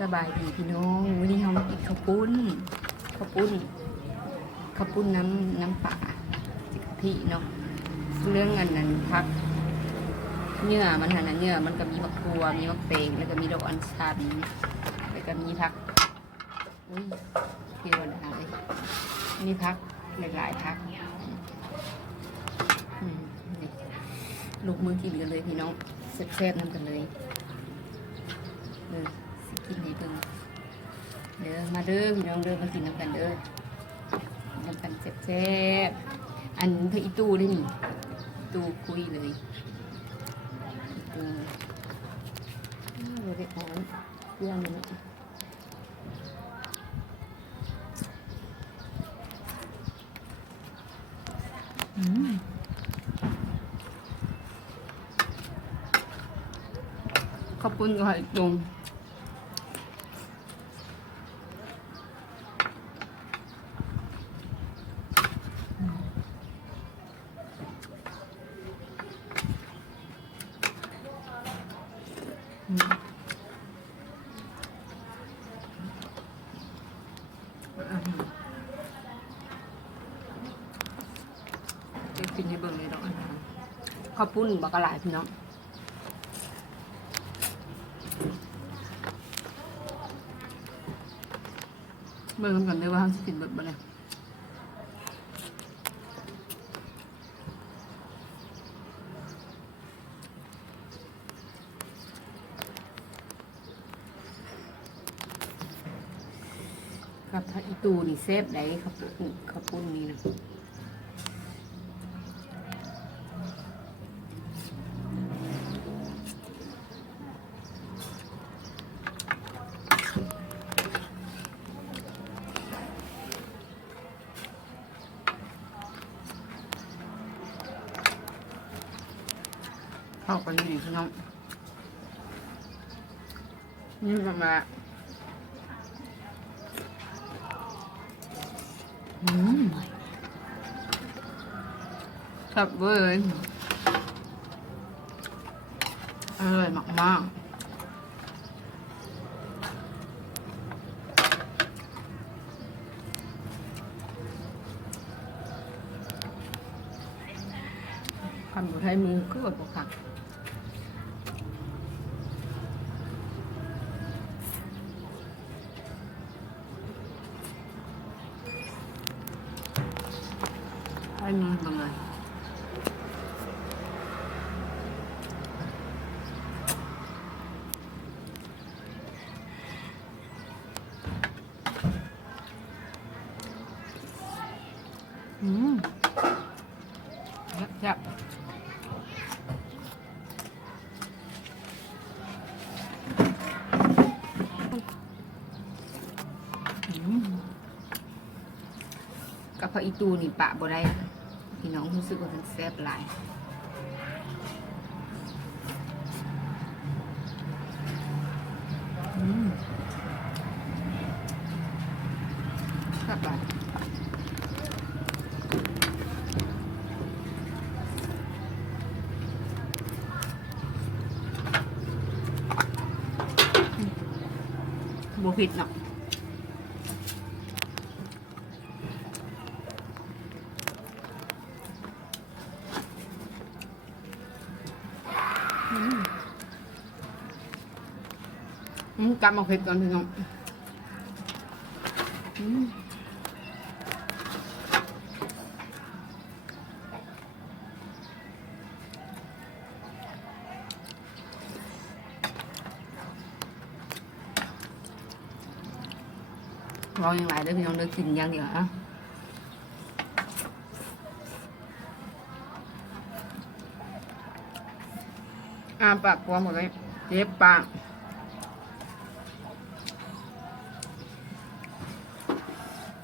สบายดีพี่น้องวันนี้เรามากินข้าวปุ้นข้าวปุ้นข้าวปุ้นน้ำปลาจิกะทิเนาะเรื่องอันนั้นพักเนื้อมันหันเนื้อมันก็มีมะกรูดมีมะเตงแล้วก็มีดอกอัญชันแล้วก็มีพักอุ้ยเกี่ยวอะไรมีพักหลายๆพักลูกมือกินกันเลยพี่น้องแซ่บๆน้ำกันเลยสิกินให้เบิ่งเด้อมาเด้อพี่น้องเด้อมากินน้ำกันเด้อน้ำกันแซ่บๆอันเพื่ออีตู้ได้นี่ตู้คุยเลยตู้เราได้อ่อนเรื่องนี้ข้าวปุ้นก็ให้ตรงจะกินให้เบิ่งเลยดอกอันนั้นข้าวปุ้นบักกะหลายพี่น้องเบิ่งกันเลยว่าเขาจะกินแบบอะไรครับถ้าอีตูนี่เซฟได้ข้าวปุ้นนี่นะเข้ากันดีพี่น้องนี่มาครับเว้ยอร่อยมากๆคำบุไทยมือก็แบบผักให้มือบังเลยยับกับพระอีตูนี่ปะบ่ได้พี่น้องรู้สึกว่ามันแซ่บหลายครับบัวผิดเนาะกลับมาเผ็ดก่อนพี่น้องรออย่างไรเด้อพี่น้องเด้อกินอย่างเดียวฮะปากกลัวหมดเลยเจ็บปาก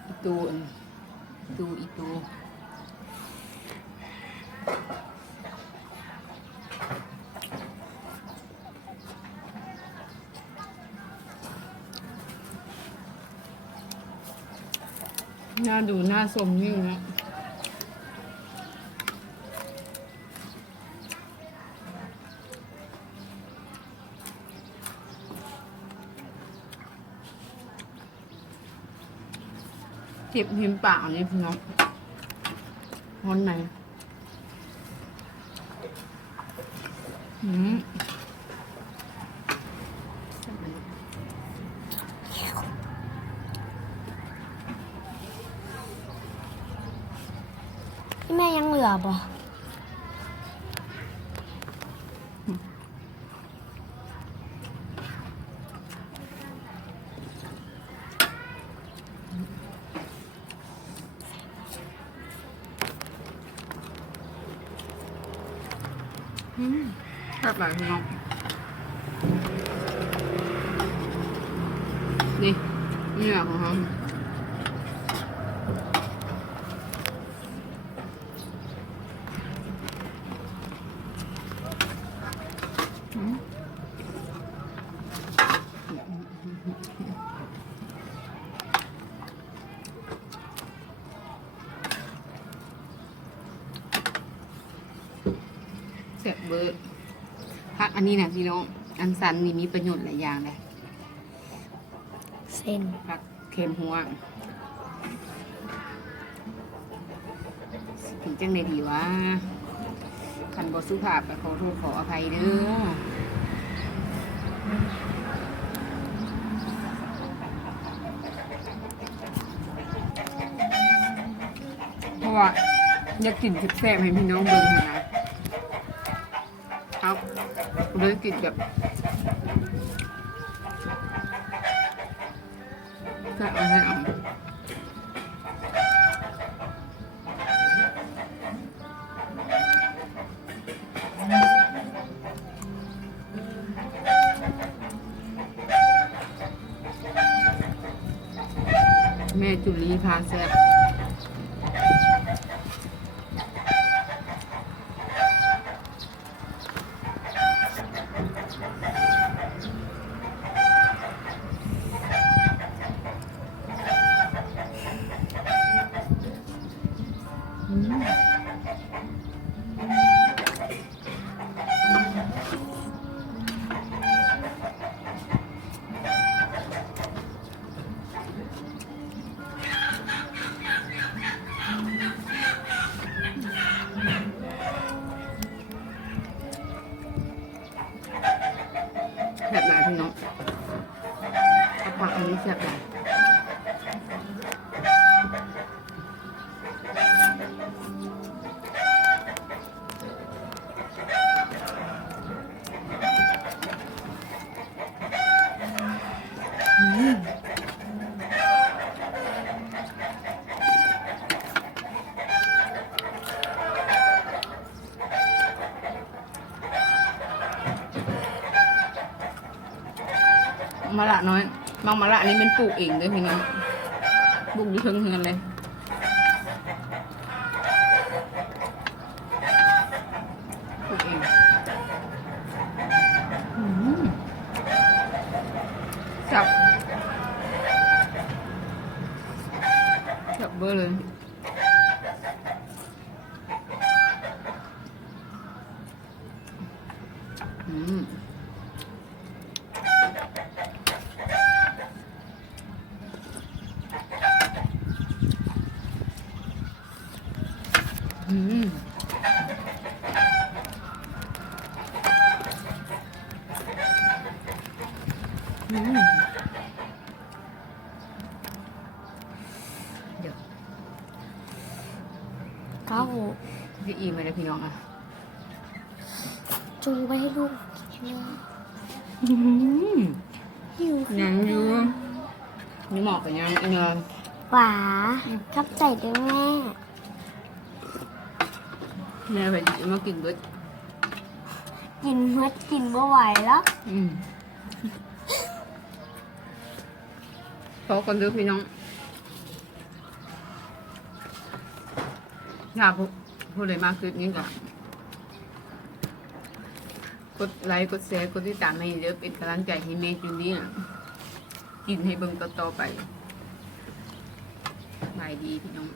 อีตูน่าดูน่าสมยิ่งนะ ก เจ็บหิมปากนี่พี่น้องร้อนไหนพี่แม่ยังเหลือบ่แบบไหนพี่น้องนี่เนื้อของเขาเสร็จเบอร์พักอันนี้นะพี่น้องอันสันนี่มีประโยชน์หลายอย่างเลยเส้นพักเค็มหัวถึงจังในดีว่าคันบสุภาพขอโทษขออภัยเด้อเพราะว่าอยากกินแซ่บๆให้พี่น้องเบิ่งนะครับเลยกินแบบก็เอาให้เอาแม่จุลีพาแซ่บแซ่บหลายพี่น้องเอาผักอันนี้แซ่บหลายมะละน้อยบางมะละนี่เป็นปลูกเองด้วยพี่น้องปลูกอยู่เทิงเฮือนเลยปลูกเองจับเบอร์เลยเดี๋ยวก้าวพี่อีมาเลยพี่น้องอ่ะจูไปให้ลูกกินหิวยังอยู่นี่หมอกกันยังอีนอนหวาขับใจด้วยแม่ไปมากินด้วยกินเมื่อกินไม่ไหวแล้วพอกันด้วยพี่น้องถ้าพูดอะไรมากขึ้นนี่ก็กดไลค์กดแชร์กดติดตามให้เยอะเป็นกำลังใจให้แม่จูลี่กินให้เบิ่งต่อไปบายดีพี่น้อง